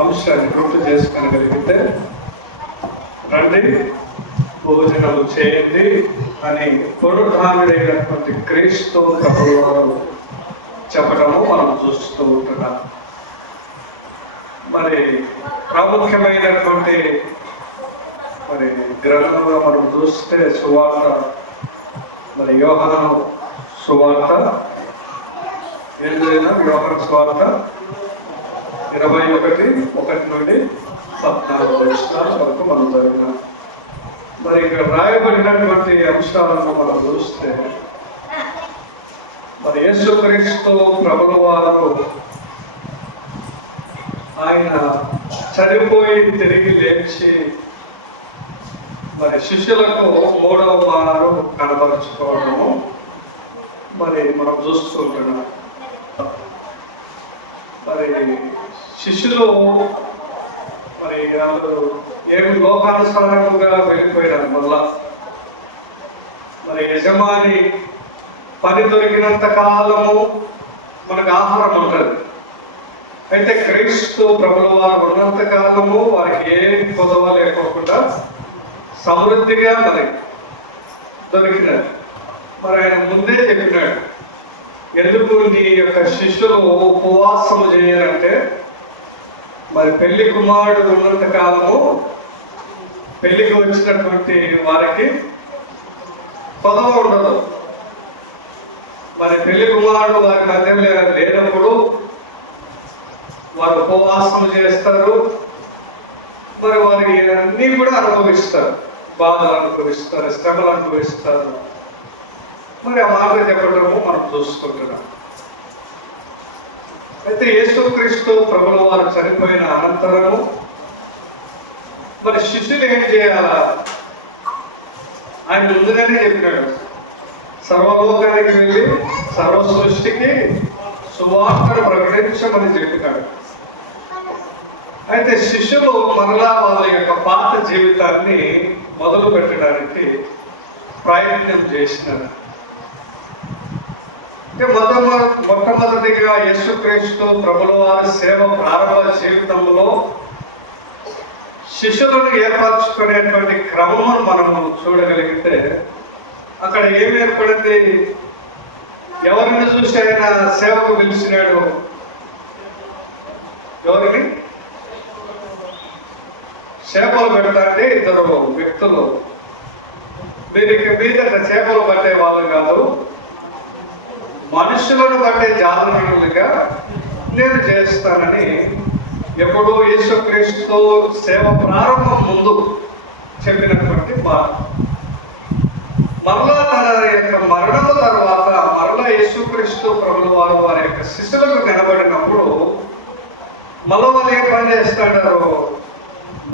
అంశాన్ని గుర్తు చేసుకొనగలిగితే, రండి భోజనము చేయండి అని పునరుద్ధానుడైనటువంటి క్రీస్తు ప్రభువు వారు చెప్పడము మనం చూస్తూ ఉంటున్నాం. మరి ప్రాముఖ్యమైనటువంటి గ్రంథంలో మనం చూస్తే సువార్త, యోహాను సువార్త, యోహాను సువార్త 21:1 నుండి 14 వచనాల వరకు మనం చదివినాం. మరి ఇక్కడ రాయబడినటువంటి అంశాలను మనం చూస్తే, యేసుక్రీస్తు ప్రభువు వారు ఆయన చనిపోయి తిరిగి లేచి శిష్యులకు 3వ మారు కనబరుచుకోవడము మనం చూస్తూ ఉంటున్నాం. శిష్యులు వాళ్ళు ఏమి లోకానుసారముగా వెళ్ళిపోయినారు. మళ్ళా యజమాని పని దొరికినంత కాలము మనకు ఆహారం ఉంటుంది. అయితే క్రీస్తు ప్రభుల వారు ఉన్నంత కాలము వారికి ఏం కొదవ లేకోకుండా సమృద్ధిగా దొరికినది. ఆయన ముందే చెప్పినాడు, ఎందుకు నీ యొక్క శిష్యులు ఉపవాసము చేయాలంటే, పెళ్లి కుమారుడు ఉన్నంత కాలము పెళ్లికి వచ్చినటువంటి వారికి కొదవ ఉండదు. పెళ్లి కుమారుడు వారి మధ్యలో లేనప్పుడు వారు ఉపవాసం చేస్తారు. వారికి అన్నీ కూడా అనుభవిస్తారు, బాధలు అనుభవిస్తారు, శ్రమలు అనుభవిస్తారు. ఆ మాట చెప్పడము మనం చూసుకుంటున్నాం. అయితే యేసుక్రీస్తు ప్రభుల వారు చనిపోయిన అనంతరము శిష్యులు ఏం చేయాలా? ఆయన ముందుగానే చెప్పినాడు, సర్వలోకానికి వెళ్ళి సర్వ సృష్టికి సువార్తను ప్రకటించమని చెప్పినాడు. అయితే శిష్యులు మరలా వాళ్ళ యొక్క పాత జీవితాన్ని మొదలు పెట్టడానికి ప్రయత్నం చేసినారు. మొట్టమొదటిగా యేసుక్రీస్తు ప్రభుల వారి సేవ ప్రారంభ జీవితంలో శిష్యులను ఏర్పరచుకునేటువంటి క్రమమును మనము చూడగలిగితే, అక్కడ ఏమి ఏర్పడింది? ఎవరిని చూసి ఆయన సేవకు పిలిచినాడు? ఎవరిని? చేపలు పెట్టాలంటే 2 వ్యక్తులు, మీరు ఇక మీదట చేపలు పట్టే వాళ్ళు కాదు, మనుషులను పట్టే జాలరులుగా నేను చేస్తానని ఎప్పుడూ యేసుక్రీస్తు సేవ ప్రారంభం ముందు చెప్పినటువంటి మాట. మరలా తన యొక్క మరణము తర్వాత మరలా యేసుక్రీస్తు ప్రభుల వారు వారి యొక్క శిష్యులకు కనబడినప్పుడు మళ్ళీ వాళ్ళు ఏం పని చేస్తాడారు?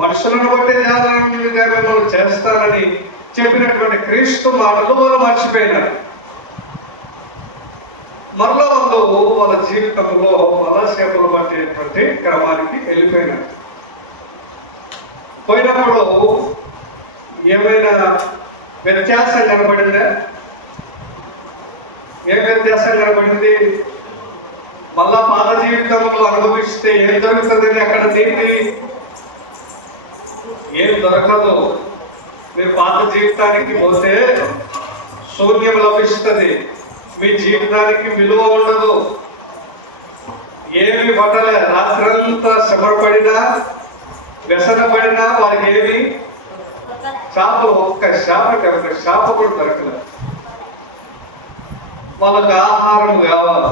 మనుషులను బట్టి జాలరులుగా మిమ్మల్ని చేస్తానని చెప్పినటువంటి క్రీస్తు మాటలు వాళ్ళు మర్చిపోయినారు. మరలా వాళ్ళు వాళ్ళ జీవితంలో మళ్ళా చేపలు పట్టేటువంటి క్రమానికి వెళ్ళిపోయినారు. పోయినప్పుడు ఏమైనా వ్యత్యాసం కనబడిందా? ఏం వ్యత్యాసం కనబడింది? మళ్ళా పాత జీవితంలో అనుభవిస్తే ఏం దొరుకుతుంది? అక్కడ దీన్ని ఏం దొరకదు. మీరు పాత జీవితానికి పోతే శూన్యం లభిస్తుంది, మీ జీవితానికి విలువ ఉండదు. ఏమి పట్టలే, రాత్రంతా శ్రమపడినా వ్యసన పడినా వారికి ఏమి ఒక్క శాప కూడా దొరకలేదు. వాళ్ళకి ఆహారం కావాలి.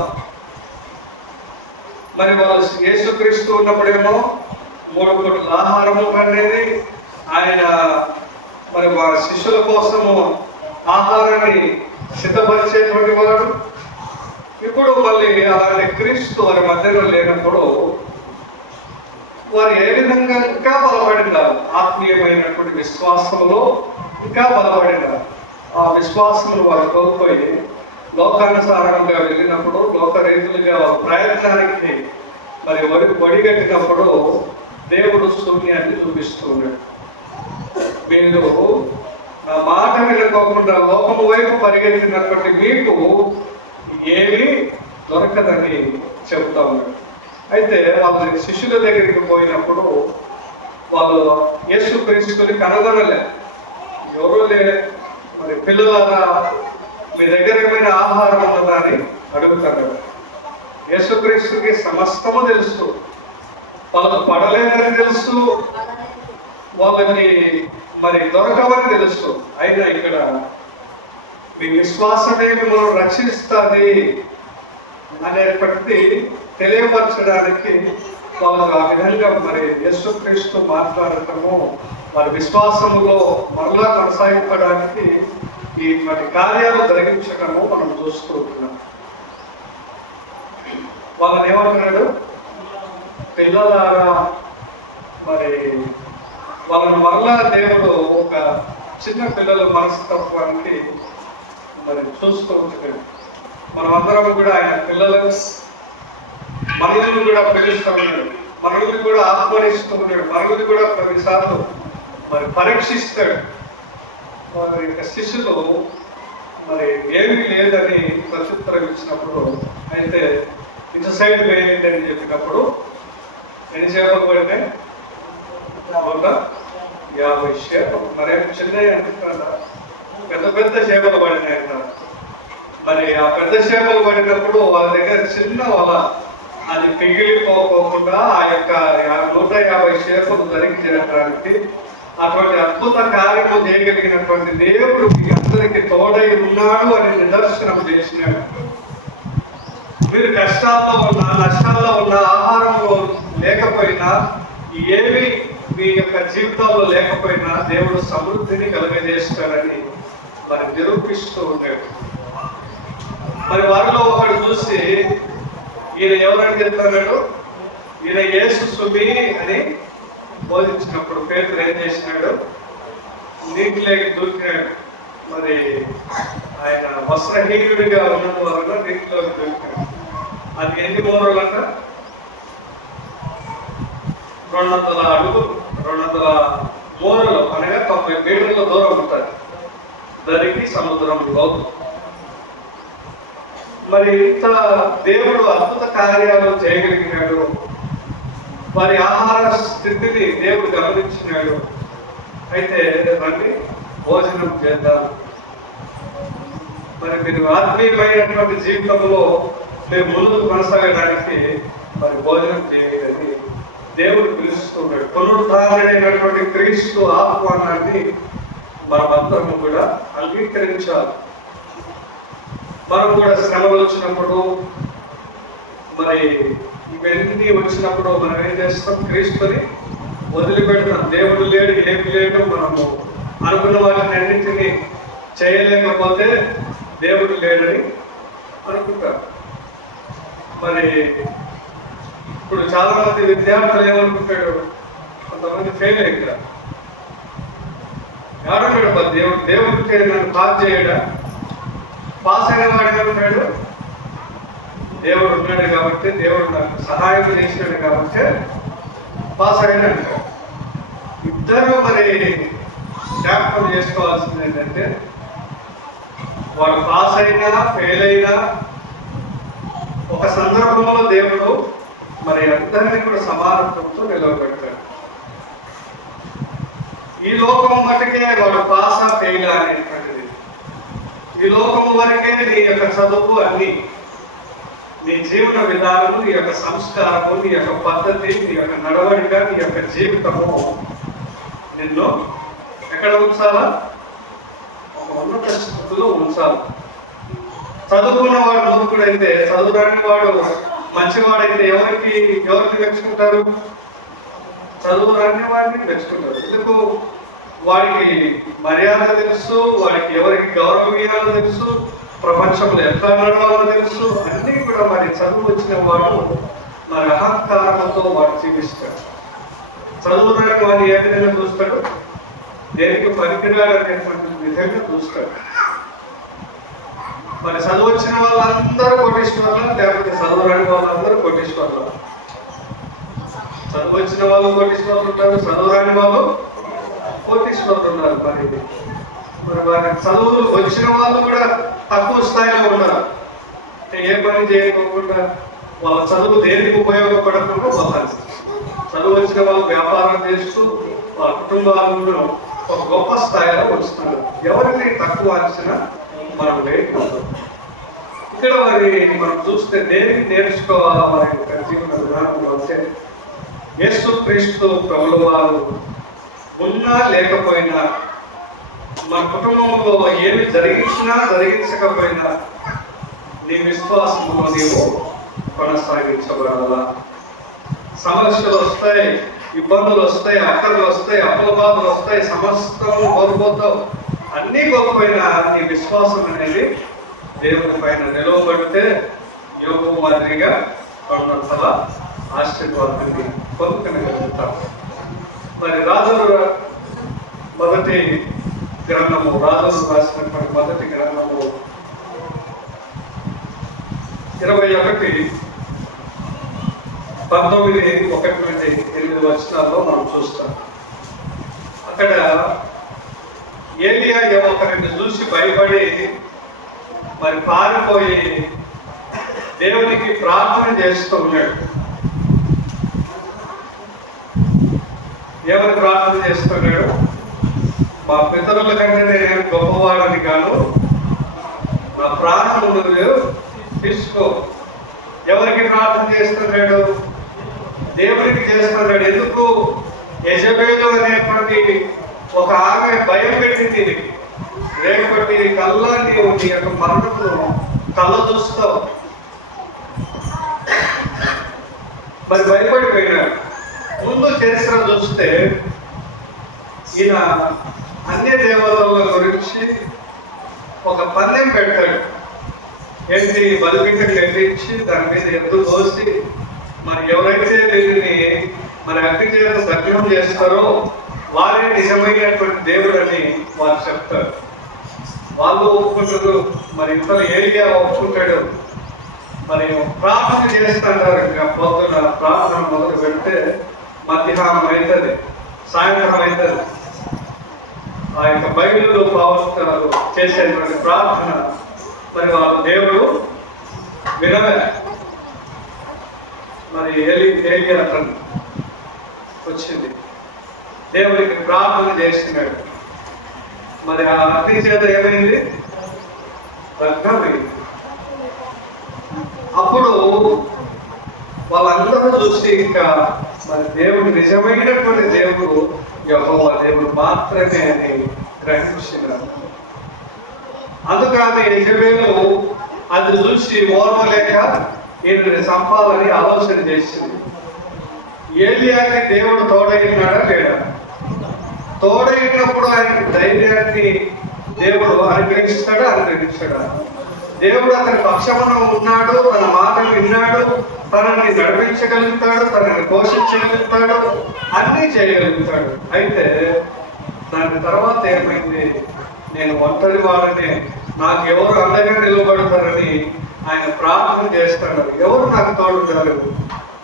వాళ్ళు యేసుక్రీస్తు ఉన్నప్పుడేమో 3 పూటల ఆహారము అనేది ఆయన మా శిష్యుల కోసము ఆహారాన్ని సిద్ధపరిచేటువంటి వాడు. ఇప్పుడు మళ్ళీ అలాంటి క్రీస్తు వారి మధ్యలో లేనప్పుడు వారు ఏ విధంగా ఇంకా బలపడినారు? ఆత్మీయమైనటువంటి విశ్వాసంలో ఇంకా బలపడినారు. ఆ విశ్వాసములు వారు కోల్పోయి లోకానుసారంగా వెళ్ళినప్పుడు, లోకరీతులుగా ప్రయత్నానికి ఒడిగట్టినప్పుడు దేవుడు శూన్యాన్ని చూపిస్తూ ఉన్నాడు. మీరు నా మాట వినుకోకుండా లోకము వైపు పరిగెత్తినటువంటి మీకు ఏమీ దొరకదని చెబుతా ఉన్నాడు. అయితే వాళ్ళు శిష్యుల దగ్గరికి పోయినప్పుడు వాళ్ళు యేసుక్రీస్తుని కనుగొనలే. ఎవరో మరి పిల్లలారా మీ దగ్గర ఏమైనా ఆహారం ఉన్నదా అని అడుగుతారు. యేసుక్రీస్తుకి సమస్తము తెలుసు, వాళ్ళకు పడలేదని తెలుసు, వాళ్ళకి మరి దొరకవని తెలుసు. అయినా ఇక్కడ మీ విశ్వాసమే మిమ్మల్ని రక్షిస్తుంది అనేటువంటిది తెలియపరచడానికి వాళ్ళకు ఆ విధంగా మరి యేసుక్రీస్తు మాట్లాడటము, మరి విశ్వాసములో మరలా కొనసాగించడానికి ఈ మరి కార్యాలు జరిగించడము మనం చూస్తూ ఉంటున్నాం. వాళ్ళని ఏమంటున్నాడు? పిల్లలారా, మరి వాళ్ళని మరలా దేవుడు ఒక చిన్న పిల్లల మనస్తత్వానికి మరి చూస్తూ ఉంటాడు. మనమందరం కూడా ఆయన పిల్లలు, మనల్ని కూడా పిలుస్తూ ఉన్నాడు, మనల్ని కూడా ఆహ్వానిస్తూ ఉన్నాడు, మనల్ని కూడా కొన్నిసార్లు మరి పరీక్షిస్తాడు. వారి యొక్క శిష్యులు మరి ఏమీ లేదని ప్రత్యుత్తరం ఇచ్చినప్పుడు, అయితే ఇటు సైడ్ వేయండి అని చెప్పినప్పుడు ఎన్ని చేపలు పడినాయి? 50 చేపలు. మరేం చిన్నవి అంటున్నా, పెద్ద పెద్ద చేపలు పడినాయి అన్నారు. మరి ఆ పెద్ద చేపలు పడినప్పుడు వాళ్ళ దగ్గర చిన్న వల, అది పిగిలిపోకుండా ఆ యొక్క 150 చేపలు ధరించడానికి అటువంటి అద్భుత కార్యము చేయగలిగినటువంటి దేవుడు మీ అందరికి తోడై ఉన్నాడు అని నిదర్శనం చేసినాడు. మీరు కష్టాల్లో ఉన్నా, నష్టాల్లో ఉన్నా, ఆహారంలో లేకపోయినా, ఏమి మీ యొక్క జీవితంలో లేకపోయినా దేవుడు సమృద్ధిని కలుగజేస్తాడని మరి నిరూపిస్తూ ఉంటాడు. మరి వారిలో ఒకడు చూసి, ఈయన ఎవరని చెప్తున్నాడు? ఈయన యేసు సుమి అని బోధించినప్పుడు పేతురు ఏం చేసినాడు? నీటిలోకి దూకినాడు. మరి ఆయన వస్త్రహీనుడిగా ఉన్నందువలన నీటిలోకి దూకినాడు. అది ఎన్ని మూరలు అంట? 200 అడుగులు, 200 మూరలు, అనగా 90 మీటర్ల దూరం ఉంటుంది దానికి సముద్రం లోతు. మరి ఇంత దేవుడు అద్భుత కార్యాలు చేయగలిగినాడు. వారి ఆహార స్థితిని దేవుడు గమనించినాడు. అయితే రండి భోజనం చేద్దాం. మరి మీరు ఆత్మీయమైనటువంటి జీవితంలో మీరు ముందుకు కొనసాగడానికి మరి భోజనం చేయాలని దేవుడు పిలుస్తున్నాడు. పునరుద్ధారుడైనటువంటి క్రీస్తు ఆహ్వానాన్ని మనమందరము కూడా అంగీకరించాలి. మనం కూడా శ్రమలు వచ్చినప్పుడు, మరి ఇవన్నీ వచ్చినప్పుడు మనం ఏం చేస్తాం? క్రీస్తుని వదిలిపెడతాం. దేవుడు లేడు, ఏమి లేడు, మనము అనుకున్న వాటిని అన్నింటినీ చేయలేకపోతే దేవుడు లేడని అనుకుంటాం. మరి ఇప్పుడు చాలా మంది విద్యార్థులు ఏమనుకుంటాడు? కొంతమంది ఫెయిల్ అయ్యారు. ఎవరంటాడు? దేవుడికి నన్ను పాస్ చేయడా? పాస్ అయిన వాడు ఏమంటాడు? దేవుడు ఉన్నాడు కాబట్టి, దేవుడు నాకు సహాయం చేసినాడు కాబట్టి పాస్ అయినాడు. ఇద్దరు మరి జ్ఞాపకం చేసుకోవాల్సింది ఏంటంటే, వాడు పాస్ అయినా ఫెయిల్ అయినా ఒక సందర్భంలో దేవుడు మరి అందరినీ కూడా సమానత్వంతో నిలవబెడతాడు. ఈ లోకం మటుకే వాడు పాసా ఫెయిల్ అనేటువంటిది. ఈ లోకం వరకే నీ యొక్క చదువు, అన్ని నీ జీవన విధానము, నీ యొక్క సంస్కారము, నీ యొక్క పద్ధతి, నీ యొక్క నడవడిక, నీ యొక్క జీవితము నిన్ను ఎక్కడ ఉంచాలా? ఒక ఉన్నత స్థితిలో ఉంచాలి. చదువుకున్న వాడు మూర్ఖుడైతే, చదువురాని వాడు మంచివాడైతే ఎవరికి మెచ్చుకుంటారు? చదువు రాని వాడిని మెచ్చుకుంటారు. ఎందుకు? వాడికి మర్యాద తెలుసు, వాడికి ఎవరికి గౌరవం ఇవ్వాలో తెలుసు, ప్రపంచంలో ఎట్లా నడవాలో తెలుసు. అన్నీ కూడా మరి చదువు వచ్చిన వాడు మరి అహంకారంతో వాడు జీవిస్తాడు. చదువు రాని వాడిని ఏ విధంగా చూస్తాడు? దేనికి పనికిరాడు అనేటువంటి విధంగా చూస్తాడు. మరి చదువు వచ్చిన వాళ్ళందరూ కోటీశ్వర్లు, లేకపోతే చదువు రాని వాళ్ళందరూ కోటీశ్వర్లు. చదువు వచ్చిన వాళ్ళు కోటీశ్వర్లు ఉంటారు, చదువు రాని వాళ్ళు కోటీశ్వర్లు ఉన్నారు. మరి వారికి చదువులు వచ్చిన వాళ్ళు కూడా తక్కువ స్థాయిలో ఉన్నారు. ఏ పని చేయకోకుండా వాళ్ళ చదువు దేనికి ఉపయోగపడకుండా పోతారు. చదువు వచ్చిన వాళ్ళు వ్యాపారం చేస్తూ వాళ్ళ కుటుంబాలను ఒక గొప్ప స్థాయిలో ఉంచుతున్నారు. ఎవరిని తక్కువ అంచనా మనం వేయకూడదు. ఇక్కడ మనం చూస్తే దేనికి నేర్చుకోవాలా వారి యొక్క జీవన విధానంలో అంటే యేసుక్రీస్తు ప్రభుల వారు ఉన్నా లేకపోయినా మన కుటుంబంలో ఏమి జరిగించినా జరిగించకపోయినా నీ విశ్వాసంలో నీవు కొనసాగించబడాలా. సమస్యలు వస్తాయి, ఇబ్బందులు వస్తాయి, అక్కర్లు వస్తాయి, అప్పుల బాధలు వస్తాయి, సమస్తం కోల్పోతావు. అన్నీ కోల్పోయినా నీ విశ్వాసం అనేది దేవుని పైన నిలవబడితే యోగు మాదిరిగా కొండంతల ఆశీర్వాదాన్ని పొందుకనగలుగుతాం. మరి రాజులు మొదటి గ్రంథము, రాజులు రాసినటువంటి మొదటి గ్రంథము 21:19-8 మనం చూస్తాం. అక్కడ ఏలియా ఒకరిని చూసి భయపడి మరి పారిపోయి దేవునికి ప్రార్థన చేస్తూ ఉన్నాడు. ఏమని ప్రార్థన చేస్తున్నాడు? మా పితరుల కంటే నేను గొప్పవాడిని కాను, నా ప్రాణం తీసుకో. ఎవరికి ప్రార్థన చేస్తున్నాడు? దేవునికి చేస్తున్నాడు. ఎందుకు? యెజబెలు అనేటువంటి ఒక ఆమె భయం పెట్టింది. లేకపోతే కల్లా నీవు నీ యొక్క మరణను కళ్ళ చూస్తావు. మరి భయపడిపోయినాడు. ముందు చరిత్ర చూస్తే ఈయన అన్య దేవతల గురించి ఒక పందెం పెట్టాడు. ఏంటి? బలిపీఠం కట్టించి దాని మీద ఎద్దు పోసి మరి ఎవరైతే దీనిని మరి అగ్ని చేత దగ్నం చేస్తారో వారే నిజమైనటువంటి దేవుడు అని వారు చెప్తారు. వాళ్ళు ఒప్పుకుంటారు, మరి ఇతర ఏరియా ఒప్పుకుంటాడు. మరి ప్రార్థన చేస్తుంటారు. ఇంకా పొద్దున ప్రార్థన మొదలు పెడితే మధ్యాహ్నం అవుతుంది, సాయంత్రం అవుతుంది. ఆ యొక్క బైబిల్లో పావులు చేసేటువంటి ప్రార్థన మరి వాళ్ళు దేవుడు వినలే. మరి ఏలియా అతను వచ్చింది, దేవుడికి ప్రార్థన చేస్తున్నాడు. మరి ఆ అగ్ని చేత ఏమైంది? దగ్ధమైంది. అప్పుడు వాళ్ళందరూ చూసి ఇంకా మరి దేవుడు నిజమైనటువంటి దేవుడు యెహోవా దేవుడు మాత్రమే అని గ్రహించినారు. అందుకని యెజబెలు అది చూసి ఓర్వలేక ఈయనని చంపాలని ఆలోచన చేసింది. ఏలియాకి దేవుడు తోడైనాడా లేడా? తోడైనప్పుడు ఆయనకి ధైర్యాన్ని దేవుడు అనుగ్రహిస్తాడా అనుగ్రహించాడా? దేవుడు అతని పక్షమున ఉన్నాడు, తన మాట విన్నాడు, తనని నడిపించగలుగుతాడు, తనని పోషించగలుగుతాడు, అన్నీ చేయగలుగుతాడు. అయితే దాని తర్వాత ఏమైంది? నేను ఒంటరి వాడనే, నాకు ఎవరు అండగా నిలబడతారని ఆయన ప్రార్థన చేస్తాడు. ఎవరు నాకు తోడుంటారు?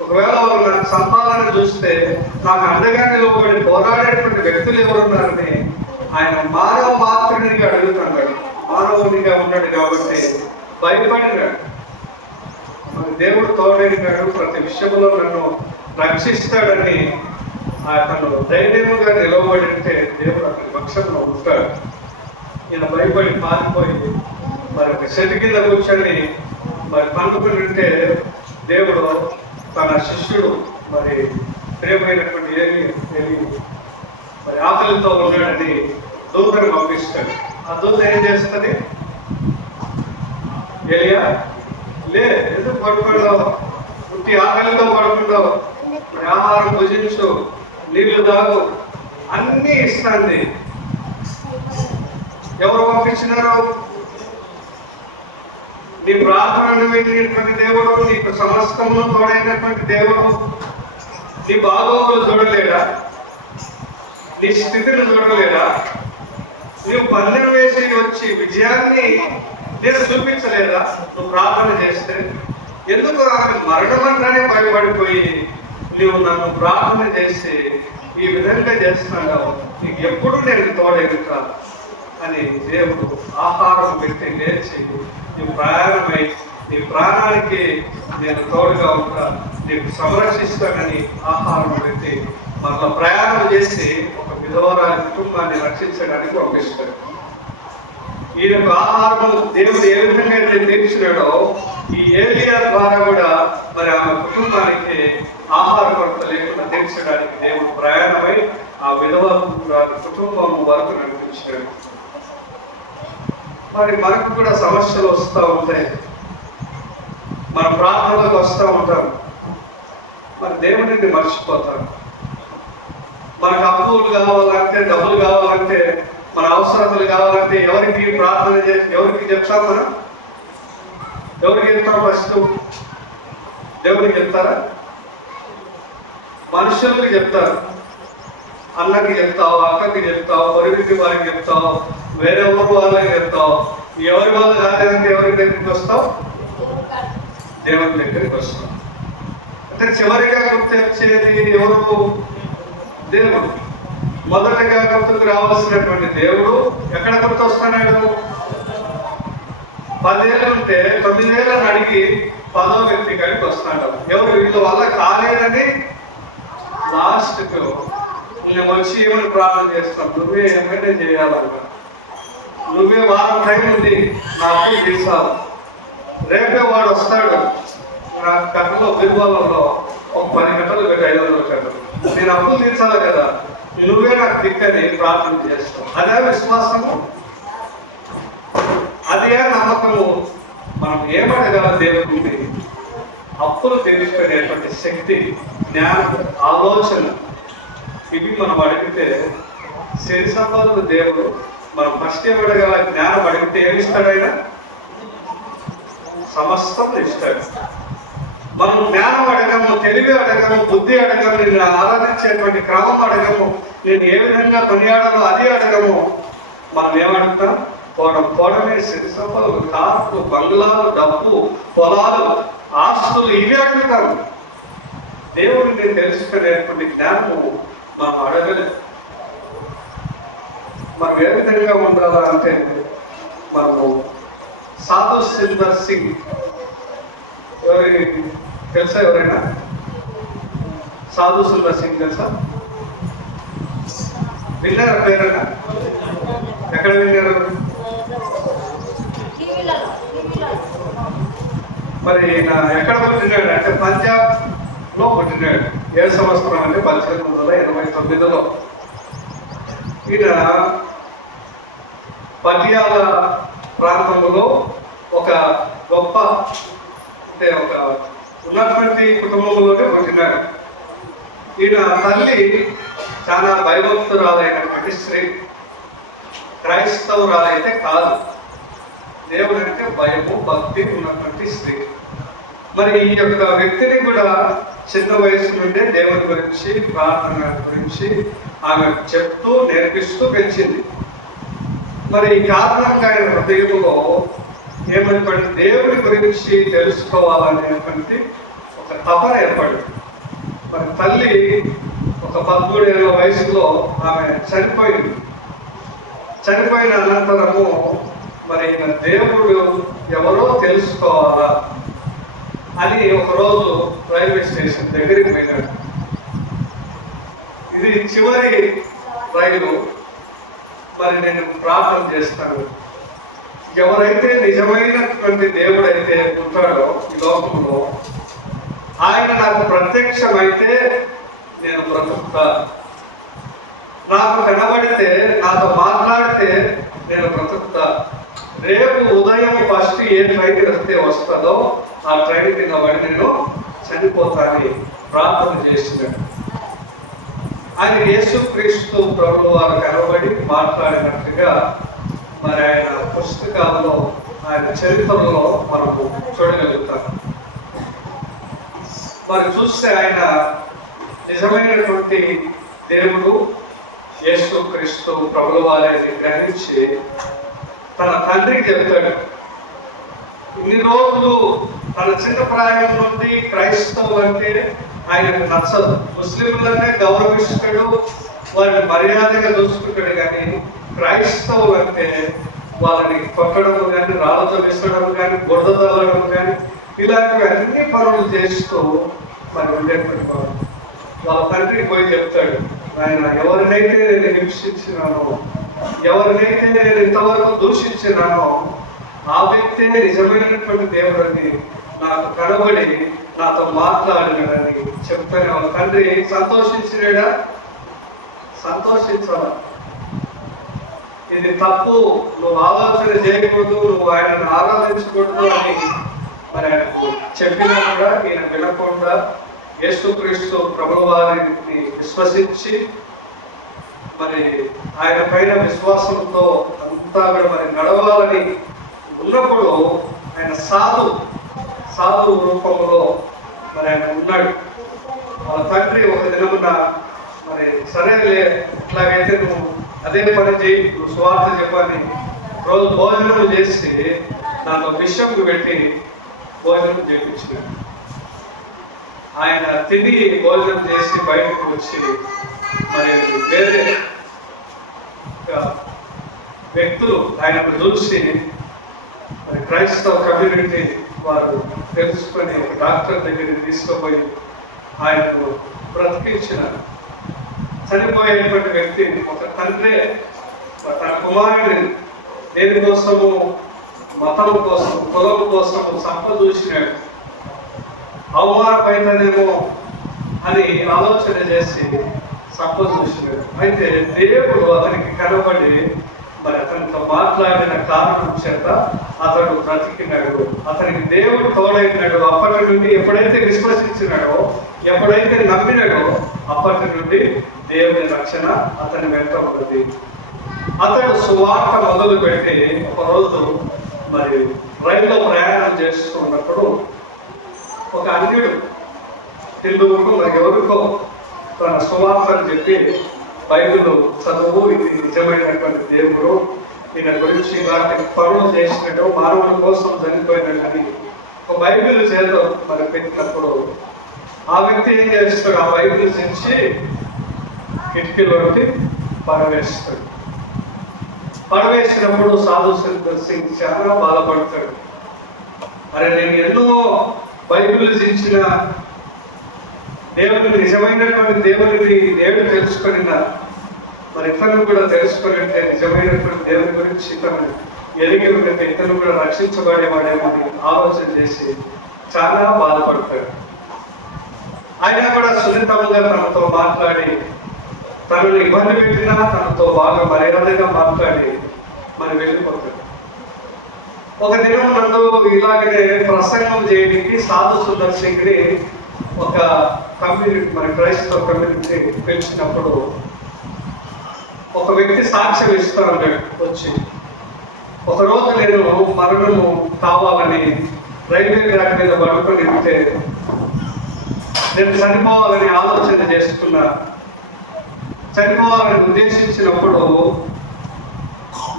ఒకవేళ వాళ్ళు నాకు సంపాదన చూస్తే నాకు అండగా నిలబడి పోరాడేటువంటి వ్యక్తులు ఎవరున్నారని ఆయన మానవ మాత్రునిగా అడుగుతున్నాడు. మానవునిగా ఉన్నాడు కాబట్టి భయపడినాడు. మరి దేవుడు తోడైనాడు, ప్రతి విషయంలో నన్ను రక్షిస్తాడని అతను ధైర్యముగా నిలబడి ఉంటే దేవుడు అతని పక్షంలో ఉంటాడు. ఈయన భయపడి పారిపోయి మరి ఒక చెట్టు కింద కూర్చొని మరి పండుకుని ఉంటే దేవుడు తన శిష్యుడు మరి ప్రియమైనటువంటి ఏలి మరి ఆకలితో ఉన్నాడని దూతను పంపిస్తాడు. ఆ దూత ఏం చేస్తుంది? ఏలియా లే, ఎందుకు పడుకుంటావు? పుట్టి ఆకలితో పడుకుంటావు, మరి ఆహారం భుజించు, నీళ్లు తాగు, అన్నీ ఇస్తుంది. ఎవరు పంపించినారు? నీ ప్రార్థనను వినేటువంటి దేవుడు, నీకు సమస్తమును తోడైనటువంటి దేవుడు. నీ బాగోగులు చూడలేడా? నీ స్థితిని చూడలేడా? నువ్వు పందెం వేసి వచ్చి విజయాన్ని నేను చూపించలేదా? నువ్వు ప్రార్థన చేస్తే ఎందుకు ఆమె మరణమంటానే భయపడిపోయి నువ్వు నన్ను ప్రార్థన చేసి ఈ విధంగా చేస్తున్నావు? నీకు ఎప్పుడు నేను తోడెదుతా అని దేవుడు ఆహారం పెట్టి లేచి నువ్వు ప్రయాణమై నీ ప్రాణానికి నేను తోడుగా ఉంటా, నీకు సంరక్షిస్తానని ఆహారం పెట్టి మళ్ళా ప్రయాణం చేసి ఒక విధవరాలి కుటుంబాన్ని రక్షించడానికి పంపిస్తాడు. ఈయనకు ఆహారం దేవుడు ఏ విధంగా అయితే తీర్చినాడో ఈ ఏలియా ద్వారా కూడా మరి ఆమె కుటుంబానికి ఆహార కొరత లేకుండా తీర్చడానికి దేవుడు ప్రయాణమై ఆ విధవ కుటుంబం వరకు నడిపించాడు. మరి మనకు కూడా సమస్యలు వస్తూ ఉంటాయి, మన ప్రార్థనలకు వస్తూ ఉంటాం, మరి దేవుడిని మర్చిపోతాం. మనకు అప్పులు కావాలంటే, డబ్బులు కావాలంటే, మన అవసరతలు కావాలంటే ఎవరికి ప్రార్థన చేసి ఎవరికి చెప్తాం? మనం ఎవరికి చెప్తాం? ఫస్ట్ దేవుడికి చెప్తారా? మనుషులకి చెప్తారు. అన్నకి చెప్తావు, అక్కకి చెప్తావు, పొరుగుకి వారికి చెప్తావు, వేరే ఊరు వాళ్ళకి చెప్తావు. ఎవరి వాళ్ళు కాలేదంటే ఎవరి దగ్గరికి వస్తావు? దేవుని దగ్గరికి వస్తాం. అంటే చివరిగా గుర్తొచ్చేది ఎవరు? దేవుడు. మొదటగా గుర్తుకు రావాల్సినటువంటి దేవుడు ఎక్కడ గుర్తు వస్తున్నాడు? 10 ఏళ్ళు ఉంటే 9 ఏళ్ళని అడిగి 10వ వ్యక్తి కాడికి వస్తున్నాడు. ఎవరు? వీళ్ళ వల్ల కాలేదని లాస్ట్కు నేను వచ్చి ఏమని ప్రార్థన చేస్తాం, నువ్వే ఏమైనా చేయాలన్నా, నువ్వే వారం టైం ఉంది నా అప్పులు తీసావు, రేపే వాడు వస్తాడు నా కథలో బిరువాలలో ఒక 10 గంటలు పెట్టి 500 గంటలు నేను అప్పులు తీర్చాలి కదా, నువ్వే నాకు దిక్కని ప్రార్థన చేస్తాం. అదే విశ్వాసము, అదే నమ్మకము. మనం ఏమడగల దేవుడిని అప్పులు తెలుసుకునేటువంటి శక్తి, జ్ఞానం, ఆలోచన ఇవి మనం అడిగితే సిరి సంపదలు దేవుడు మనం ఫస్ట్ ఏమడగల జ్ఞానం అడిగితే ఏమిస్తాడైనా? సమస్తం ఇస్తాడు. మనం జ్ఞానం అడగము, తెలివి అడగము, బుద్ధి అడగము, నిన్ను ఆరాధించేటువంటి క్రమం అడగము, నేను ఏ విధంగా కొనియాడాలో అది అడగము. మనం ఏమడుగుతాం? పోవడమే సిరి సంపదలు, కార్లు, బంగ్లాలు, డబ్బు, పొలాలు, ఆస్తులు ఇవి అడుగుతాం. దేవుడిని తెలుసుకునేటువంటి జ్ఞానము మనం అడగలేదు. మనం ఏ విధంగా ఉండాలా అంటే, మనము సాధు సుందర్ సింగ్ ఎవరి తెలుసా? ఎవరైనా సాధు సుందర్ సింగ్ తెలుసా? విన్నారా పేరైనా? ఎక్కడ విన్నారు? మరి ఎక్కడ పుట్టినాడు అంటే పంజాబ్ లో పుట్టినాడు. ఏ సంవత్సరం అంటే 1889లో. ఈయన పటియాల ప్రాంతంలో ఒక గొప్ప అంటే ఒక ఉన్నటువంటి కుటుంబంలోనే పుట్టినాడు. ఈయన తల్లి చాలా భయభక్తురాలైనటువంటి స్త్రీ, క్రైస్తవురాలైతే కాదు, దేవుడు అంటే భయము భక్తి ఉన్నటువంటి స్త్రీ. మరి ఈ యొక్క వ్యక్తిని కూడా చిన్న వయసు నుండే దేవుని గురించి, ప్రార్థన గురించి ఆమె చెప్తూ నేర్పిస్తూ పెంచింది. మరి ఈ కారణంగా ఆయన హృదయంలో ఏమనుకోండి, దేవుడి గురించి తెలుసుకోవాలనేటువంటి ఒక తపన ఏర్పడింది. మరి తల్లి ఒక 13 ఏళ్ళ వయసులో ఆమె చనిపోయింది. చనిపోయిన అనంతరము మరి దేవుడు ఎవరో తెలుసుకోవాలా అని ఒకరోజు రైల్వే స్టేషన్ దగ్గరికి పోయినాడు. ఇది చివరి రైలు, మరి నేను ప్రార్థన చేస్తాను, ఎవరైతే నిజమైనటువంటి దేవుడు అయితే ఉంటాడో ఈ లోకంలో, ఆయన నాకు ప్రత్యక్షమైతే నేను బ్రతుకుతా, నాకు కనబడితే నాతో మాట్లాడితే నేను బ్రతుకుతా, రేపు ఉదయం ఫస్ట్ ఏ ట్రైన్ వస్తే వస్తుందో ఆ ట్రైన్ కింద పడి నేను చనిపోతానని ప్రార్థన చేసినాడు. ఆయన యేసుక్రీస్తు ప్రభువు వారు కనబడి మాట్లాడినట్టుగా మరి ఆయన పుస్తకాల్లో, ఆయన చరిత్రలో మనము చూడగలుగుతాం. మరి చూస్తే ఆయన నిజమైనటువంటి దేవుడు యేసుక్రీస్తు ప్రభువు వారిని గ్రహించి తన తండ్రికి చెప్తాడు. ఇన్ని రోజులు తన చిన్న ప్రాయం నుండి క్రైస్తవులు అంటే ఆయనకు నచ్చదు, ముస్లింలనే గౌరవిస్తాడు, వారిని మర్యాదగా చూసుకుంటాడు. కానీ క్రైస్తవులు అంటే వాళ్ళని కొట్టడం కానీ, రాళ్ళతో విసరడం కానీ, బురద తల్లడం కానీ, ఇలాంటివి అన్ని పనులు చేస్తూ మరి ఉండేటువంటి వాడు. వాళ్ళ తండ్రికి పోయి చెప్తాడు, ఆయన ఎవరినైతే నేను హింసించినానో, ఎవరినైతే నేను ఇంతవరకు దూషించినానో ఆ వ్యక్తే నిజమైనటువంటి దేవుడని నాకు కనబడి నాతో మాట్లాడినాడని చెప్తాను. వాళ్ళ తండ్రి సంతోషించినాడా? సంతోషించాల. ఇది తప్పు, నువ్వు ఆలోచన చేయకూడదు, నువ్వు ఆయనను ఆరాధించకూడదు అని మరి ఆయనకు చెప్పినా కూడా ఈయన వినకుండా యేసుక్రీస్తు ప్రభువు వారిని విశ్వసించి మరి ఆయన పైన విశ్వాసంతో అంతా కూడా మరి నడవాలని ఉన్నప్పుడు ఆయన సాధు రూపంలో మరి ఆయన ఉన్నాడు. వాళ్ళ తండ్రి ఒక దినమున మరి సరేలే, ఇట్లాగైతే నువ్వు అదే పని చేయి, నువ్వు స్వార్థ చెప్పని రోజు భోజనం చేసి దాంట్లో విషయంకు పెట్టి భోజనం చేయించినాడు. ఆయన తిని భోజనం చేసి బయటకు వచ్చి మరి వేరే వ్యక్తులు ఆయనను చూసి మరి క్రైస్తవ కమ్యూనిటీ వారు తెలుసుకొని డాక్టర్ దగ్గరికి తీసుకుపోయి ఆయనను బ్రతికించినారు. చనిపోయేటువంటి వ్యక్తి ఒక తండ్రే తన కుమారుడిని దేనికోసము, మతం కోసం, కులం కోసము సంపదూసినాడు, అవమానమైందనేమో అని ఆలోచన చేసి సంపదూసినాడు. అయితే దేవుడు అతనికి కనబడి మరి అతనితో మాట్లాడిన కారణం చేత అతడు బ్రతికినాడు. అతనికి దేవుడు తోడైనాడు. అప్పటి నుండి ఎప్పుడైతే విశ్వసించినాడో, ఎప్పుడైతే నమ్మినాడో, అప్పటి నుండి దేవుని రక్షణ అతని వెంట ఉన్నది. అతడు సువార్త మొదలు పెట్టి ఒకరోజు మరి రైల్లో ప్రయాణం చేస్తున్నప్పుడు ఒక అన్యుడు తెలుగుకు మరి ఎవరికో తన సువార్తను చెప్పి, బైబిల్ చదువు, ఇది నిజమైనటువంటి దేవుడు, ఈయన గురించి ఇలాంటి పనులు చేసినట్టు, మానవుల కోసం చనిపోయినట్టు ఒక బైబిల్ చేత మరి పెట్టినప్పుడు ఆ వ్యక్తి ఏం చేస్తాడు, ఆ బైబిల్ తెచ్చి కిటికీలోకి పడవేస్తాడు. పడవేసినప్పుడు సాధు సుందర్ సింగ్ చాలా బాధపడతాడు. మరి నేను ఎన్నో బైబిల్ దించిన దేవుని, నిజమైనటువంటి దేవుడు తెలుసుకుని మరి ఇతను కూడా తెలుసుకుని నిజమైనటువంటి దేవుని గురించి ఇతను ఎరిగి ఉంటే ఇతను కూడా రక్షించబడేవాడేమో అని ఆలోచన చేసి చాలా బాధపడతాడు. ఆయన కూడా సున్నితంగా తనతో మాట్లాడి, తనను ఇబ్బంది పెట్టినా తనతో బాగా మర్యాదగా మాట్లాడి మరి వెళ్ళిపోతాడు. ఒక దినం నన్ను ఇలాగనే ప్రసంగం చేయడానికి సాధు సుందర్ సింగ్ని ఒక కమ్యూనిటీ, మరి క్రైస్తవ కమ్యూనిటీ పిలిచినప్పుడు ఒక వ్యక్తి సాక్ష్యం ఇస్తాను వచ్చి, ఒకరోజు నేను మరణము కావాలని రైల్వే ట్రాక్ మీద పడుకొని వెళ్తే నేను చనిపోవాలని ఆలోచన చేసుకున్నా. చనిపోవాలని ఉద్దేశించినప్పుడు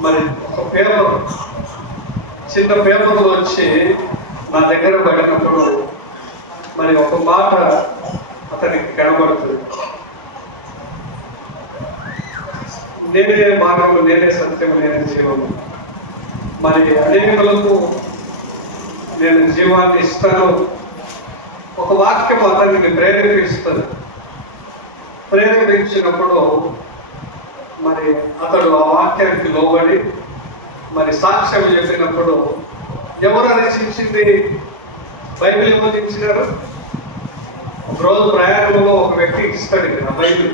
మరి ఒక పేపర్, చిన్న పేపర్ వచ్చి నా దగ్గర పడినప్పుడు మరి ఒక మాట అతనికి కనబడుతుంది, నేనే మార్గము, నేనే సత్యము, నేనే జీవము, మరి అనేకులకు నేను జీవాన్ని ఇస్తాను. ఒక వాక్యం అతనికి ప్రేరేపిస్తుంది. ప్రేరేపించినప్పుడు మరి అతడు ఆ వాక్యానికి లోబడి మరి సాక్ష్యం చెప్పినప్పుడు, ఎవరు రచించింది? బైబిల్ ఎవరు ఇచ్చినారు? ఒకరోజు ప్రయాణంలో ఒక వ్యక్తికి ఇస్తాడు ఆ బైబిల్.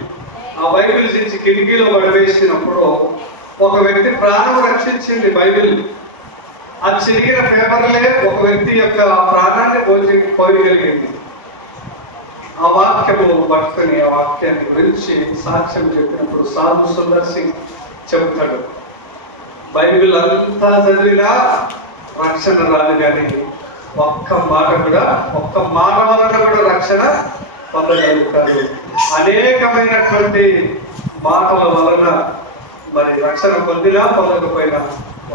ఆ బైబిల్ ఇచ్చి కిటికీలో పడవేసినప్పుడు ఒక వ్యక్తి ప్రాణం రక్షించింది బైబిల్. ఆ చిరిగిన పేపర్లే ఒక వ్యక్తి యొక్క ప్రాణాన్ని పోయగలిగింది. ఆ వాక్యము పట్టుకొని ఆ వాక్యాన్ని గురించి సాక్ష్యం చెప్పినప్పుడు సాధు సుందర్ సింగ్ చెబుతాడు, బైబిల్ అంతా చదివినా రక్షణ రాదు, కానీ ఒక్క మాట వలన కూడా రక్షణ పొందగలుగుతారు. అనేకమైనటువంటి మాటల వలన మరి రక్షణ పొందినా పొందకపోయినా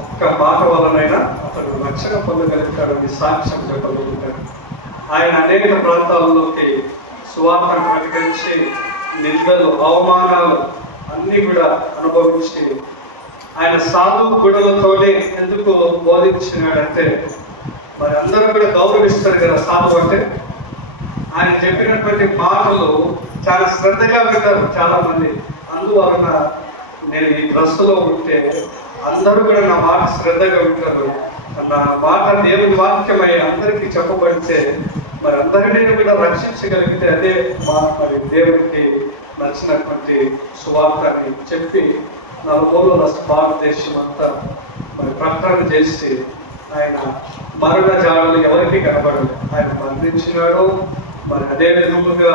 ఒక్క మాట వలనైనా అతను రక్షణ పొందగలుగుతాడని సాక్ష్యం చెప్పగలుగుతాడు. ఆయన అనేక ప్రాంతాల్లోకి సువార్తను ప్రకటించి నిందలు, అవమానాలు అన్నీ కూడా అనుభవించి ఆయన సాధు గుణలతోనే ఎందుకు బోధించినాడంటే, మరి అందరూ కూడా గౌరవిస్తారు కదా సాధు అంటే. ఆయన చెప్పినటువంటి మాటలు చాలా శ్రద్ధగా వింటారు చాలా మంది. అందువలన నేను ఈ బస్సులో ఉంటే అందరూ కూడా నా మాట శ్రద్ధగా వింటారు. నా మాట దేవుని వాక్యమై అందరికీ చెప్పబడితే మరి అందరినీ కూడా రక్షించగలిగితే అదే మరి దేవునికి నచ్చినటువంటి సువార్తని చెప్పి నలుమూలల భారతదేశం అంతా మరి ప్రకటన చేసి ఆయన మరణ జాడలు ఎవరికి కనబడదు. ఆయన మరణించినాడు, మరి అదే విధముగా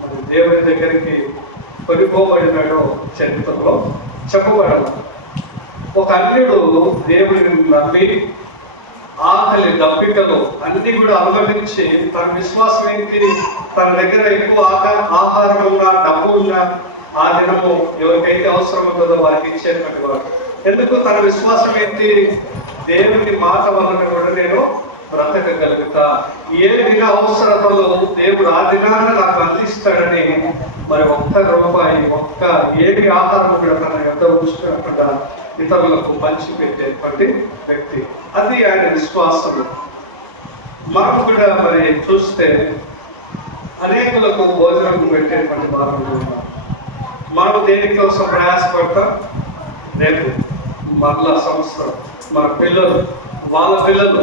మరి దేవుని దగ్గరికి కొనిపోబడినాడో చరిత్రలో చెప్పబడదు. ఒక అన్యుడు దేవుడిని నమ్మి ఆకలి దప్పికలు అన్ని కూడా అనుభవించి తన విశ్వాసం ఏంటి, తన దగ్గర ఎక్కువ ఆహారం ఉన్నా డబ్బు ఉన్నా ఆ దినము ఎవరికైతే అవసరం ఉంటుందో వారికి ఇచ్చేటువంటి వాడు. ఎందుకు? తన విశ్వాసం ఏంటి, దేవుని మాట వలన కూడా నేను బ్రతకగలుగుతా, ఏ దిన అవసరతలో దేవుడు ఆ దినాన్ని నాకు అందిస్తాడని మరి ఒక్క ఏమి ఆహారం కూడా తన ఎంత ఉంచుకున్నట్టుగా ఇతరులకు పంచి పెట్టేటువంటి వ్యక్తి. అది ఆయన విశ్వాసం. మనం కూడా మరి చూస్తే అనేకులకు భోజనం పెట్టేటువంటి వారు. మనం దేనికోసం ప్రయాసపడతాం? రేపు మరలా సంవత్సరం మన పిల్లలు, వాళ్ళ పిల్లలు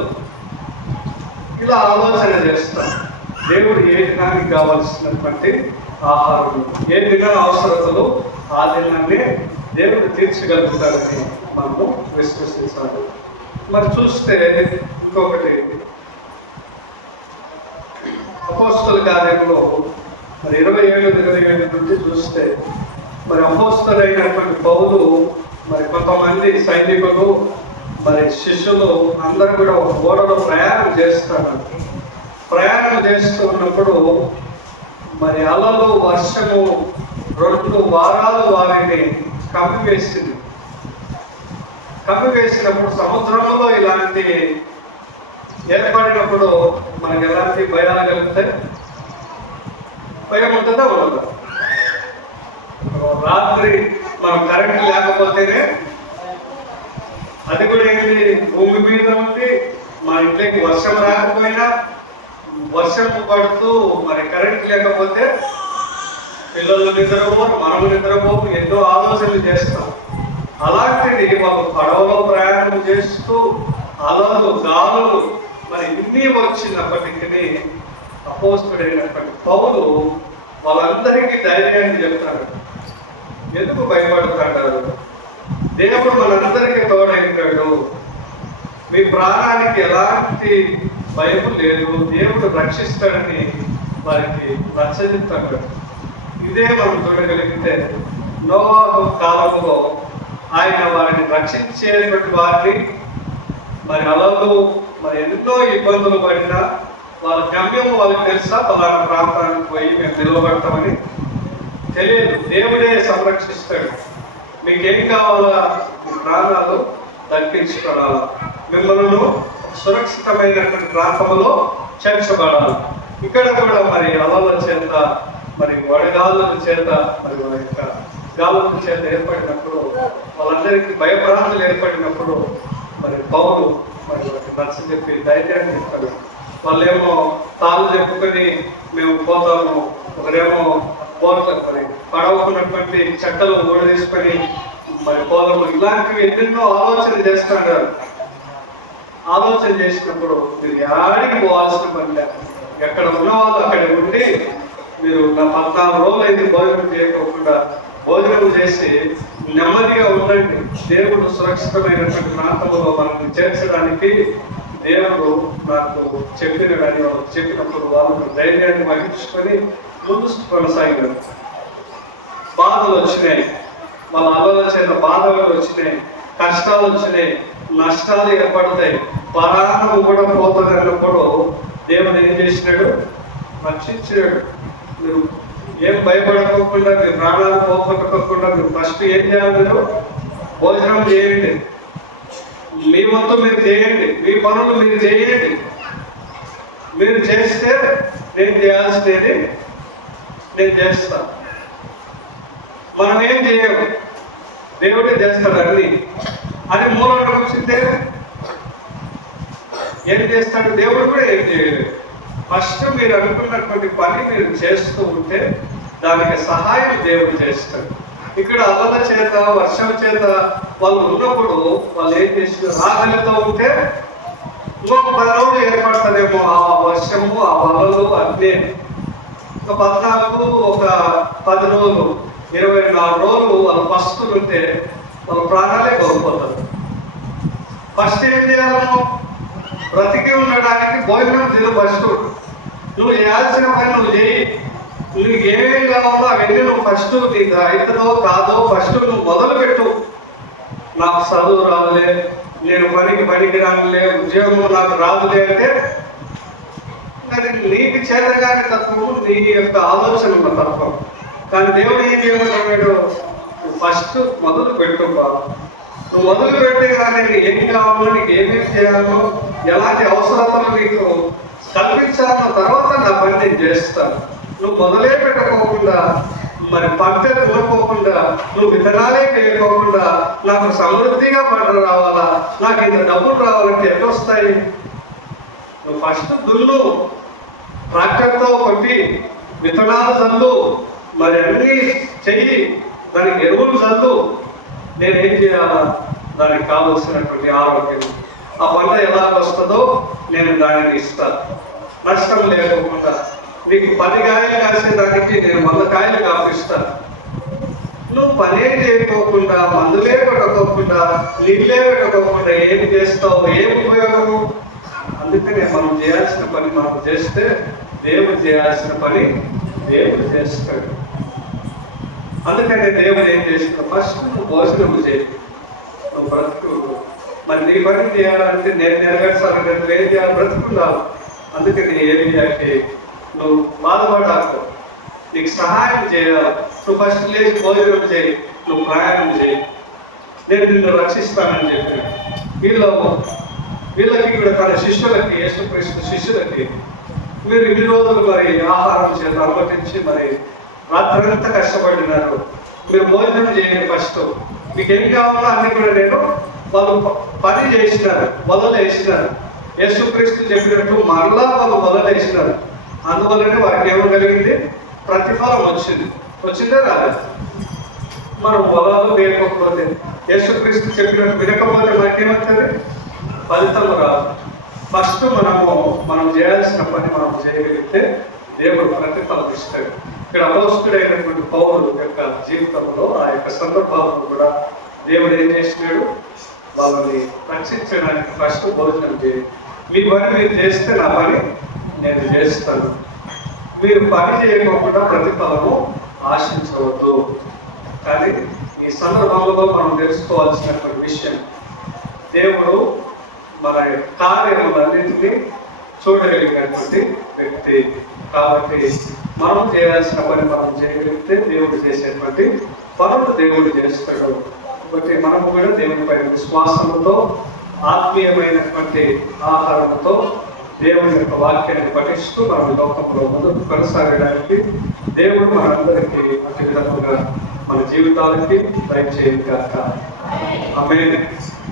ఇలా ఆలోచన చేస్తాం. దేవుడు ఏ దినానికి కావాల్సినటువంటి ఆహారం, ఏ దిన అవసరతలు ఆ దినాన్ని దేవుడు తీర్చగలుగుతాడని మనము విశ్వసించాలి. మరి చూస్తే ఇంకొకటి, అపోస్తల కార్యంలో మరి 27 నుండి చూస్తే మరి అపోస్తలైనటువంటి పౌలు మరి కొంతమంది సైనికులు మరి శిష్యులు అందరూ కూడా ఒక ఓడలో ప్రయాణం చేస్తారు. ప్రయాణం చేస్తూ ఉన్నప్పుడు మరి అలలు వర్షము 2 వారాలు వారిని కప్పివేసింది. కప్పివేసినప్పుడు సముద్రంలో ఇలాంటి ఏర్పడినప్పుడు మనకి ఎలాంటి భయాలు కలుగుతాయి? భయం ఉంటుందా ఉండదా? రాత్రి మనం కరెంట్ లేకపోతేనే, అది కూడా ఏంటి, భూమి మీద ఉంది, మన ఇంట్లోకి వర్షం రాకపోయినా వర్షం పడుతూ మరి కరెంట్ లేకపోతే పిల్లలు నిద్రపోరు, మనము నిద్రపోము, ఎన్నో ఆలోచనలు చేస్తాం. అలాంటిది వాళ్ళు పడవలో ప్రయాణం చేస్తూ అలలు గాలులు మరి ఇన్ని వచ్చినప్పటికీ అపోస్తలుడైనటువంటి పౌలు వాళ్ళందరికీ ధైర్యాన్ని చెప్తాడు. ఎందుకు భయపడుతుంటారు? దేవుడు మనందరికీ తోడైతాడు, మీ ప్రాణానికి ఎలాంటి భయం లేదు, దేవుడు రక్షిస్తాడని వారికి నచ్చజెప్తాడు. ఇదే మనం చూడగలిగితే నోవాహు కాలంలో ఆయన వారిని రక్షించేటువంటి వారిని మరి అలలు మరి ఎన్నో ఇబ్బందులు పడినా వాళ్ళ గమ్యం వాళ్ళకి తెలుసా, పలానా ప్రాంతానికి పోయి మేము నిలబడతామని తెలియదు. దేవుడే సంరక్షిస్తాడు. మీకేం కావాలా? మీ ప్రాణాలు దక్కించుకోవాలా, మిమ్మల్ని సురక్షితమైనటువంటి ప్రాంతంలో చేర్చబడాలి. ఇక్కడ కూడా మరి అలల చేత మరి వడగాళ్ళ చేత మరి వాళ్ళ యొక్క గాలుల చేత ఏర్పడినప్పుడు, వాళ్ళందరికీ భయభ్రాంతులు ఏర్పడినప్పుడు మరి పౌలు మరి వాళ్ళకి నచ్చజెప్పి ధైర్యాన్ని ఇస్తాడు. వాళ్ళేమో తాళ్ళు చెప్పుకొని మేము పోతాము, ఒకరేమో పోట్లకు మరి పడవకున్నటువంటి చెట్టలు ఊడ తీసుకొని మరి పోలము, ఇలాంటివి ఎన్నెన్నో ఆలోచన చేస్తుంటారు. ఆలోచన చేసినప్పుడు మీరు యాడికి పోవాల్సిన పని లేదు. ఎక్కడ ఉన్న వాళ్ళు అక్కడ ఉండి మీరు నా 14 రోజులు అయితే భోజనం చేయకోకుండా భోజనం చేసి నెమ్మదిగా ఉండండి. దేవుడు సురక్షితమైనటువంటి ప్రాంతంలో మనల్ని చేర్చడానికి దేవుడు నాకు చెప్పినని చెప్పినప్పుడు వాళ్ళు ధైర్యాన్ని వహించుకొని ముందు కొనసాగినారు. బాధలు వచ్చినాయి, వాళ్ళ ఆలోచన బాధలు వచ్చినాయి, కష్టాలు వచ్చినాయి, నష్టాలు ఏర్పడతాయి, ప్రాణం కూడా పోతుంది అన్నప్పుడు దేవుడు ఏం చేసినాడు? రక్షించాడు. మీరు ఏం భయపడకోకుండా, మీరు ప్రాణాలు పోగొట్టుకోకుండా మీరు ఫస్ట్ ఏం చేయాలి? మీరు భోజనం చేయండి, మీ వంతు మీరు చేయండి, మీ పనులు మీరు చేయండి. మీరు చేస్తే నేను చేయాల్సినది నేను చేస్తాను. మనం ఏం చేయము. దేవుడే చేస్తాడు అన్ని. అది మూలంలో కూర్చుంటే ఏం చేస్తాడు? దేవుడు కూడా ఏం చేయలేదు. ఫస్ట్ మీరు అనుకున్నటువంటి పని మీరు చేస్తూ ఉంటే దానికి సహాయం దేవుడు చేస్తాడు. ఇక్కడ అల్లల చేత వర్షం చేత వాళ్ళు ఉన్నప్పుడు వాళ్ళు ఏం చేసిన రాగలితో ఉంటే ఇంకొక 10 రోజులు ఏర్పడతారేమో ఆ వర్షము, ఆ వలలు అన్నీ. ఒక 14, ఒక 10 రోజులు, 24 రోజులు వాళ్ళు పస్తులు ఉంటే వాళ్ళ ప్రాణాలే కోల్పోతారు. ఫస్ట్ ఏం చేయాలను? బ్రతికి ఉండడానికి భోజనం తిను. ఫస్ట్ నువ్వు చేయాల్సిన పని నువ్వు చేయి. నీకు ఏమేం కావాలో అవన్నీ నువ్వు ఫస్ట్ నీకు అవుతుందో కాదో ఫస్ట్ నువ్వు మొదలు పెట్టు. నాకు చదువు రాదులే, నేను పనికి రానులే, ఉద్యోగం నాకు రాదులే అంటే అది నీకు చేతగాని తత్వము, నీ యొక్క ఆలోచన ఉన్న తత్వం. కానీ దేవుడు ఏం చేయమంటున్నాడు? ఫస్ట్ మొదలు పెట్టు బాబు. నువ్వు మొదలు పెట్టి కానీ నీకు ఏం కావాలో, నీకు ఏమేమి చేయాలో, ఎలాంటి అవసరాలను నీకు కల్పించాలన్న తర్వాత నా పని నేను చేస్తాను. నువ్వు మొదలే పెట్టుకోకుండా, మరి పంట దున్నకోకుండా, నువ్వు విత్తనాలే వేయకోకుండా నాకు సమృద్ధిగా పంటలు రావాలా, నాకు ఇంత డబ్బులు రావాలంటే ఎట్లా వస్తాయి? నువ్వు ఫస్ట్ దున్ను, ట్రాక్టర్తో కొట్టి విత్తనాలు చల్లు, మరి అన్నీ చెయ్యి, దానికి ఎరువులు చల్లు. నేనేం చేయాలా? దానికి కావలసినటువంటి ఆరోగ్యం, ఆ పంట ఎలా వస్తుందో నేను దానిని ఇస్తాను, నష్టం లేకోకుండా. నీకు 10 కాయలు కాసేదానికి నేను 100 కాయలు కాపిస్తాను. నువ్వు పనే చేయకోకుండా, మందులే పెట్టుకోకుండా, నీళ్ళే పెట్టుకోకుండా ఏం చేస్తావు? ఏం ఉపయోగము? అందుకనే మనం చేయాల్సిన పని మనం చేస్తే దేవుడు చేయాల్సిన పని దేవుడు చేస్తాడు. అందుకనే దేవుడు ఏం చేస్తాడు? ఫస్ట్ నువ్వు భోజనం చేయి, నువ్వు బ్రతుకు. మరి నీ పని చేయాలంటే నేను నెరవేర్చాలంటే నువ్వు ఏం చేయాలి? బ్రతుకున్నావు. అందుకని ఏమి చేయాలి? నువ్వు బాధపడాకు, నీకు సహాయం చేయాలి. నువ్వు ఫస్ట్ లేచి భోజనం చేయి, నువ్వు ప్రయాణం చేయి, నేను నిన్ను రక్షిస్తానని చెప్పి వీళ్ళకి కూడా తన శిష్యులకి, యేసుక్రీస్తు శిష్యులకి, మీరు ఇన్ని రోజులు మరి ఆహారం చేత అనుమతించి మరి రాత్రంతా కష్టపడినారు, మీరు భోజనం చేయండి. ఫస్ట్ మీకు ఏం కావాలో అన్ని కూడా నేను వాళ్ళు పని చేసినారు, మొదలు వేసినారు. యేసుక్రీస్తు చెప్పినట్టు మరలా వాళ్ళు మొదలు వేసినారు. అందువల్లనే వారికి ఏమో కలిగింది? ప్రతిఫలం వచ్చిందే రాలేదు. మనం పొలాలు వేయకపోతే, యేసుక్రీస్తు చెప్పినట్టు వినకపోతే మనకేమవుతుంది? ఫలితం రాదు. ఫస్ట్ మనం చేయాల్సిన పని మనం చేయగలిగితే దేవుడు ప్రతిఫలం ఇస్తాడు. ఇక్కడ అపోస్తుడైనటువంటి పౌరుడు యొక్క జీవితంలో ఆ యొక్క సందర్భాలను కూడా దేవుడు ఏం చేసినాడు? వాళ్ళని రక్షించడానికి ఫస్ట్ భోజనం చేయి. మీ పని మీరు చేస్తే నా పని నేను చేస్తాను. మీరు పని చేయకుండా ప్రతిఫలము ఆశించవద్దు. కానీ ఈ సందర్భంలో మనం తెలుసుకోవాల్సినటువంటి విషయం, దేవుడు మన కార్యములన్నింటినీ చూడగలిగినటువంటి వ్యక్తి. కాబట్టి మనం చేయాల్సిన పని మనం చేయగలిగితే దేవుడు చేసేటువంటి పనులు దేవుడు చేస్తాడు. కాబట్టి మనము కూడా దేవుని పైన విశ్వాసంతో, ఆత్మీయమైనటువంటి ఆహారంతో దేవుని యొక్క వాక్యాన్ని పఠిస్తూ మనం లోకంలో ముందుకు కొనసాగడానికి దేవుడు మనందరికీ అతి విధముగా మన జీవితాలకి దయచేయగాక. ఆమేన్.